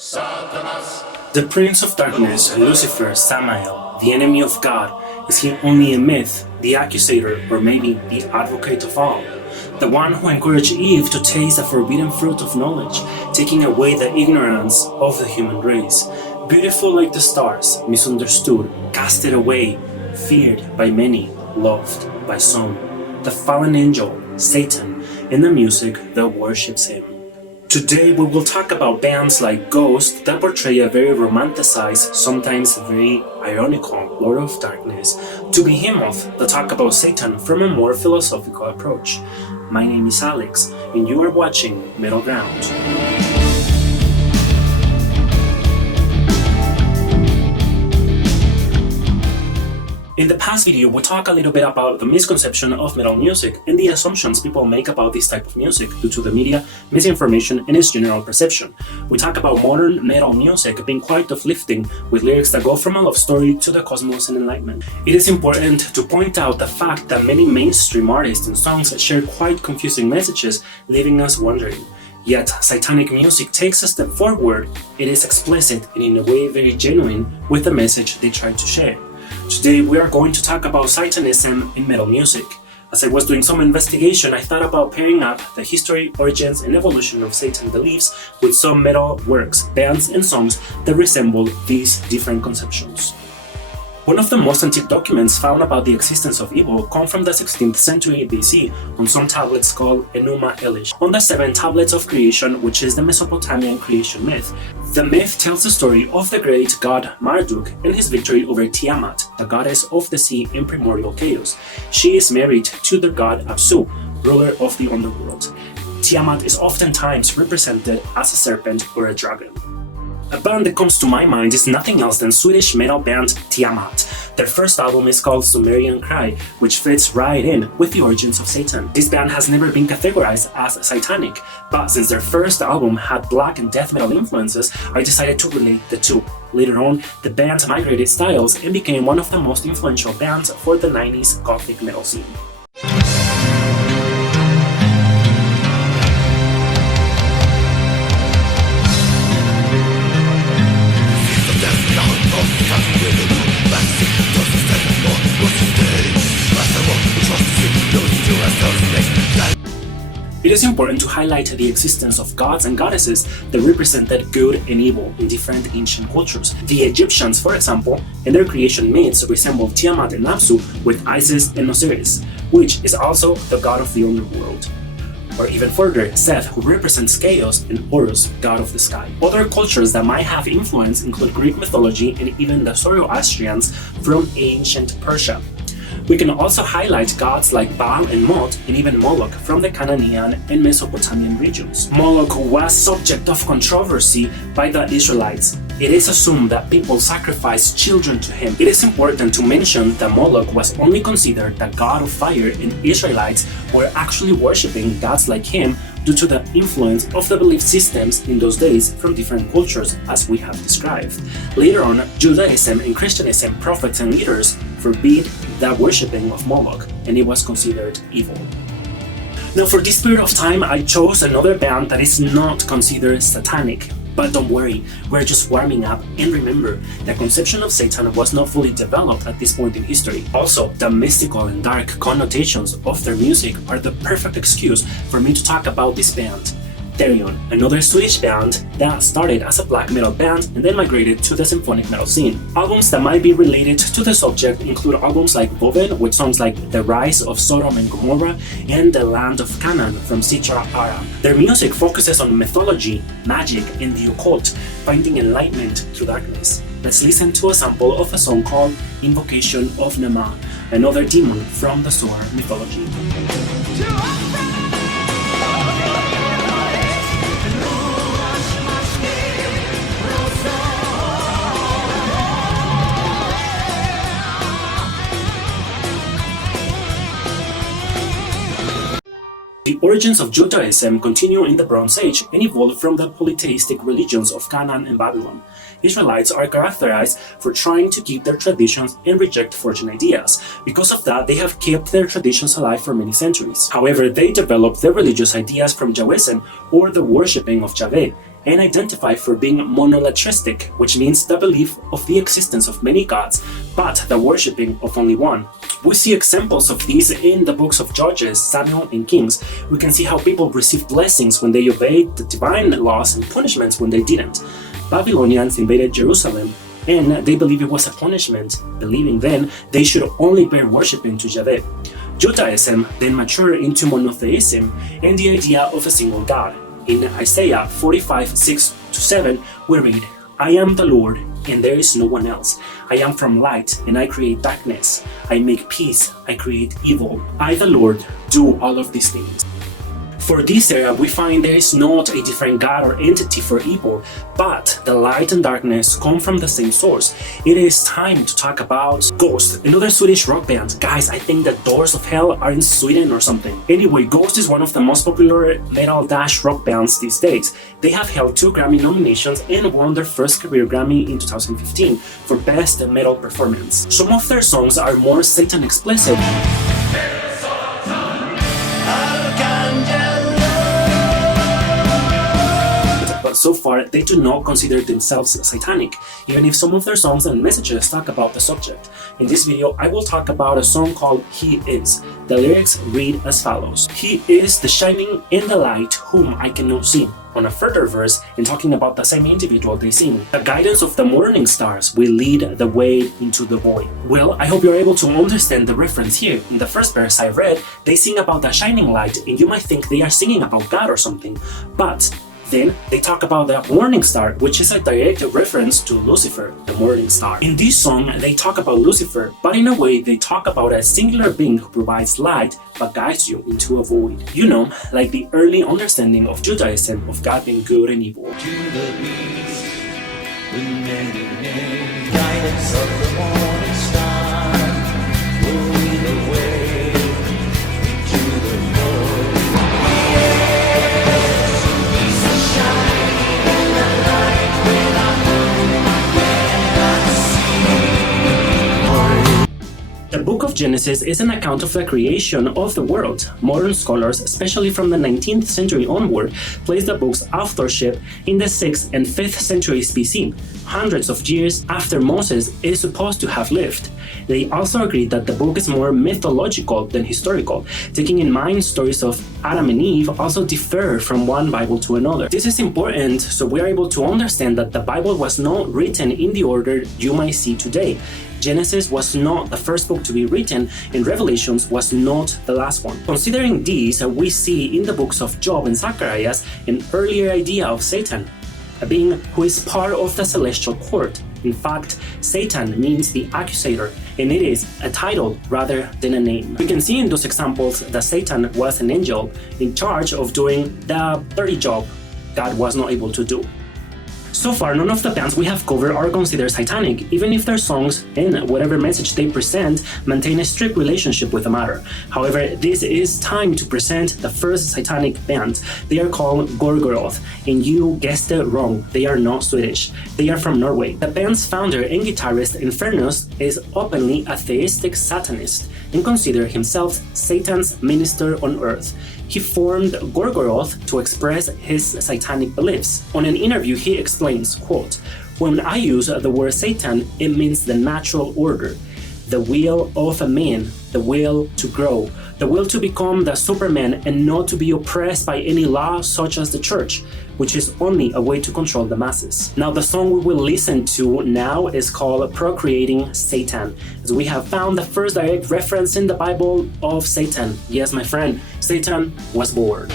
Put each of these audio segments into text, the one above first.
The Prince of Darkness, Lucifer, Samael, the enemy of God, is he only a myth, the accusator, or maybe the advocate of all? The one who encouraged Eve to taste the forbidden fruit of knowledge, taking away the ignorance of the human race. Beautiful like the stars, misunderstood, casted away, feared by many, loved by some. The fallen angel, Satan, in the music that worships him. Today we will talk about bands like Ghost that portray a very romanticized, sometimes very ironical Lord of Darkness, to Behemoth that talk about Satan from a more philosophical approach. My name is Alex, and you are watching Middle Ground. In the past video, we talked a little bit about the misconception of metal music and the assumptions people make about this type of music due to the media, misinformation, and its general perception. We talk about modern metal music being quite uplifting, with lyrics that go from a love story to the cosmos and enlightenment. It is important to point out the fact that many mainstream artists and songs share quite confusing messages, leaving us wondering. Yet, satanic music takes a step forward. It is explicit and in a way very genuine with the message they try to share. Today we are going to talk about Satanism in metal music. As I was doing some investigation, I thought about pairing up the history, origins, and evolution of Satan beliefs with some metal works, bands, and songs that resemble these different conceptions. One of the most antique documents found about the existence of evil come from the 16th century BC on some tablets called enuma-elish, on the 7 tablets of creation, which is the Mesopotamian creation myth. The myth tells the story of the great god Marduk and his victory over Tiamat, the goddess of the sea and primordial chaos. She is married to the god Apsu, ruler of the underworld. Tiamat is oftentimes represented as a serpent or a dragon. A band that comes to my mind is nothing else than Swedish metal band Tiamat. Their first album is called Sumerian Cry, which fits right in with the origins of Satan. This band has never been categorized as satanic, but since their first album had black and death metal influences, I decided to relate the two. Later on, the band migrated styles and became one of the most influential bands for the 90s gothic metal scene. It is important to highlight the existence of gods and goddesses that represented good and evil in different ancient cultures. The Egyptians, for example, in their creation myths resembled Tiamat and Apsu with Isis and Osiris, which is also the god of the underworld. Or even further, Seth, who represents chaos, and Horus, god of the sky. Other cultures that might have influence include Greek mythology and even the Zoroastrians from ancient Persia. We can also highlight gods like Baal and Mot, and even Moloch from the Canaan and Mesopotamian regions. Moloch was subject of controversy by the Israelites. It is assumed that people sacrificed children to him. It is important to mention that Moloch was only considered the god of fire, and Israelites were actually worshipping gods like him due to the influence of the belief systems in those days from different cultures, as we have described. Later on, Judaism and Christianism prophets and leaders forbid the worshipping of Moloch, and it was considered evil. Now, for this period of time, I chose another band that is not considered satanic. But don't worry, we're just warming up, and remember, the conception of Satan was not fully developed at this point in history. Also, the mystical and dark connotations of their music are the perfect excuse for me to talk about this band. Therion, another Swedish band that started as a black metal band and then migrated to the symphonic metal scene. Albums that might be related to the subject include albums like Boven, with songs like The Rise of Sodom and Gomorrah and The Land of Canaan from Sitra Ara. Their music focuses on mythology, magic, and the occult, finding enlightenment through darkness. Let's listen to a sample of a song called Invocation of Nema, another demon from the Zohar mythology. The origins of Judaism continue in the Bronze Age and evolved from the polytheistic religions of Canaan and Babylon. Israelites are characterized for trying to keep their traditions and reject foreign ideas. Because of that, they have kept their traditions alive for many centuries. However, they developed their religious ideas from Yahwism, or the worshipping of Yahweh, and identify for being monolatristic, which means the belief of the existence of many gods, but the worshipping of only one. We see examples of these in the books of Judges, Samuel, and Kings. We can see how people received blessings when they obeyed the divine laws and punishments when they didn't. Babylonians invaded Jerusalem, and they believed it was a punishment, believing then they should only bear worshiping to Yahweh. Judaism then matured into monotheism and the idea of a single God. In Isaiah 45:6-7, we read, "I am the Lord, and there is no one else. I am from light, and I create darkness. I make peace, I create evil. I, the Lord, do all of these things." For this era, we find there is not a different God or entity for evil, but the light and darkness come from the same source. It is time to talk about Ghost, another Swedish rock band. Guys, I think the Doors of Hell are in Sweden or something. Anyway, Ghost is one of the most popular metal-rock bands these days. They have held 2 Grammy nominations and won their first career Grammy in 2015 for Best Metal Performance. Some of their songs are more Satan explicit. But so far, they do not consider themselves satanic, even if some of their songs and messages talk about the subject. In this video, I will talk about a song called He Is. The lyrics read as follows: "He is the shining in the light whom I cannot see." On a further verse, in talking about the same individual, they sing, "The guidance of the morning stars will lead the way into the void." Well, I hope you're able to understand the reference here. In the first verse I read, they sing about the shining light, and you might think they are singing about God or something. But then they talk about the morning star, which is a direct reference to Lucifer, the morning star. In this song, they talk about Lucifer, but in a way they talk about a singular being who provides light but guides you into a void. You know, like the early understanding of Judaism of God being good and evil. To the beast, with many names, guidance of the morning star, will lead the way into the void. The book of Genesis is an account of the creation of the world. Modern scholars, especially from the 19th century onward, place the book's authorship in the 6th and 5th centuries BC, hundreds of years after Moses is supposed to have lived. They also agree that the book is more mythological than historical, taking in mind stories of Adam and Eve also differ from one Bible to another. This is important so we are able to understand that the Bible was not written in the order you might see today. Genesis was not the first book to be written, and Revelations was not the last one. Considering these, we see in the books of Job and Zacharias an earlier idea of Satan, a being who is part of the celestial court. In fact, Satan means the accusator, and it is a title rather than a name. We can see in those examples that Satan was an angel in charge of doing the dirty job God was not able to do. So far, none of the bands we have covered are considered satanic, even if their songs and whatever message they present maintain a strict relationship with the matter. However, this is time to present the first satanic band. They are called Gorgoroth, and you guessed it wrong, they are not Swedish. They are from Norway. The band's founder and guitarist Infernus is openly a theistic Satanist and considers himself Satan's minister on earth. He formed Gorgoroth to express his satanic beliefs. On an interview, he explains, quote, "When I use the word Satan, it means the natural order, the will of a man, the will to grow, the will to become the Superman and not to be oppressed by any law such as the church, which is only a way to control the masses." Now, the song we will listen to now is called Procreating Satan, as we have found the first direct reference in the Bible of Satan. Yes, my friend, Satan was born.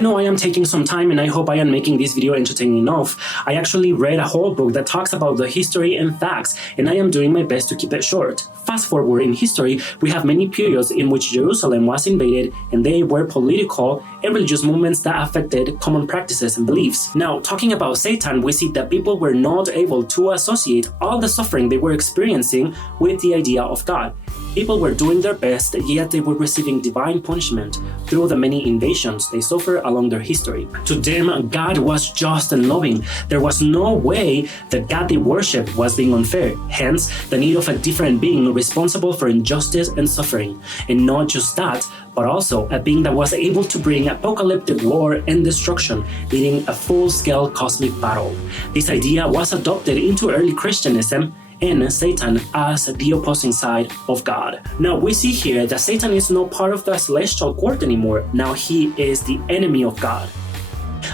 I know I am taking some time and I hope I am making this video entertaining enough. I actually read a whole book that talks about the history and facts, and I am doing my best to keep it short. Fast forward in history, we have many periods in which Jerusalem was invaded, and they were political and religious movements that affected common practices and beliefs. Now, talking about Satan, we see that people were not able to associate all the suffering they were experiencing with the idea of God. People were doing their best, yet they were receiving divine punishment through the many invasions they suffered along their history. To them, God was just and loving. There was no way that God they worshipped was being unfair, hence the need of a different being responsible for injustice and suffering. And not just that, but also a being that was able to bring apocalyptic war and destruction, leading a full-scale cosmic battle. This idea was adopted into early Christianism, and Satan as the opposing side of God. Now we see here that Satan is not part of the celestial court anymore. Now he is the enemy of God.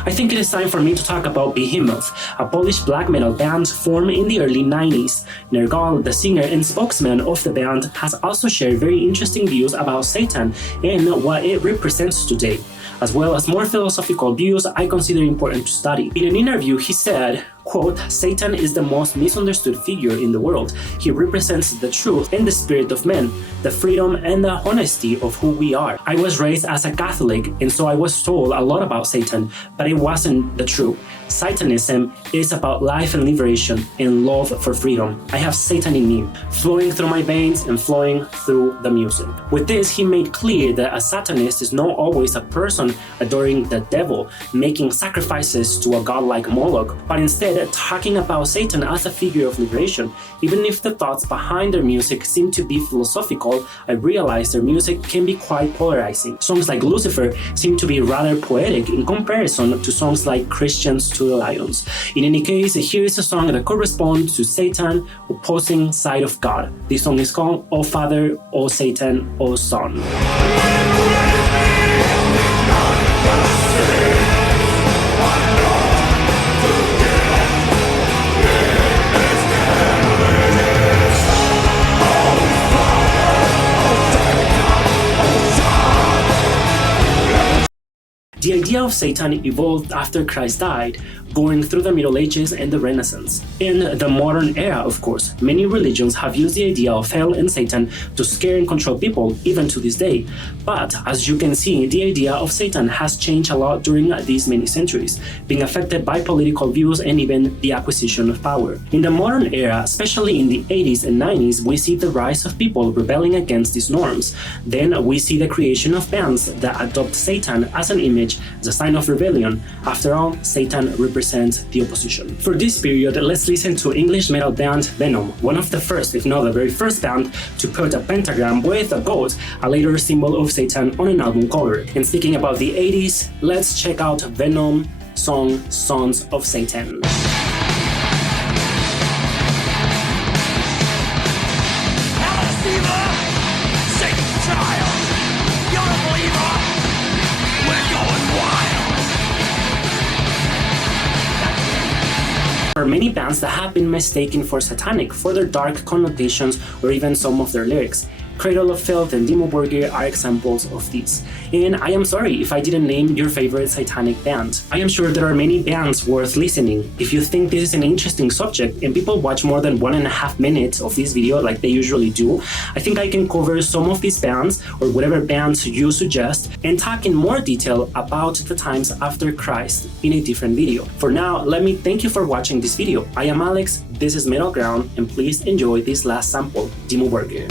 I think it is time for me to talk about Behemoth, a Polish black metal band formed in the early 90s. Nergal, the singer and spokesman of the band, has also shared very interesting views about Satan and what it represents today, as well as more philosophical views I consider important to study. In an interview, he said, quote, "Satan is the most misunderstood figure in the world. He represents the truth and the spirit of men, the freedom and the honesty of who we are. I was raised as a Catholic, and so I was told a lot about Satan, but it wasn't the truth. Satanism is about life and liberation and love for freedom. I have Satan in me, flowing through my veins and flowing through the music." With this, he made clear that a Satanist is not always a person adoring the devil, making sacrifices to a god like Moloch, but instead talking about Satan as a figure of liberation. Even if the thoughts behind their music seem to be philosophical, I realize their music can be quite polarizing. Songs like Lucifer seem to be rather poetic in comparison to songs like Christians to the Lions. In any case, here is a song that corresponds to Satan, opposing side of God. This song is called "O Father, O Satan, O Son." The idea of Satan evolved after Christ died, going through the Middle Ages and the Renaissance. In the modern era, of course, many religions have used the idea of hell and Satan to scare and control people, even to this day. But as you can see, the idea of Satan has changed a lot during these many centuries, being affected by political views and even the acquisition of power. In the modern era, especially in the 80s and 90s, we see the rise of people rebelling against these norms. Then we see the creation of bands that adopt Satan as an image, as a sign of rebellion. After all, Satan represents the opposition. For this period, let's listen to English metal band Venom, one of the first, if not the very first band, to put a pentagram with a goat, a later symbol of Satan, on an album cover. And speaking about the 80s, let's check out Venom song Sons of Satan. There are many bands that have been mistaken for satanic for their dark connotations or even some of their lyrics. Cradle of Filth and Dimmu Borgir are examples of these. And I am sorry if I didn't name your favorite satanic band. I am sure there are many bands worth listening. If you think this is an interesting subject and people watch more than 1.5 minutes of this video like they usually do, I think I can cover some of these bands or whatever bands you suggest and talk in more detail about the times after Christ in a different video. For now, let me thank you for watching this video. I am Alex, this is Middle Ground, and please enjoy this last sample, Dimmu Borgir.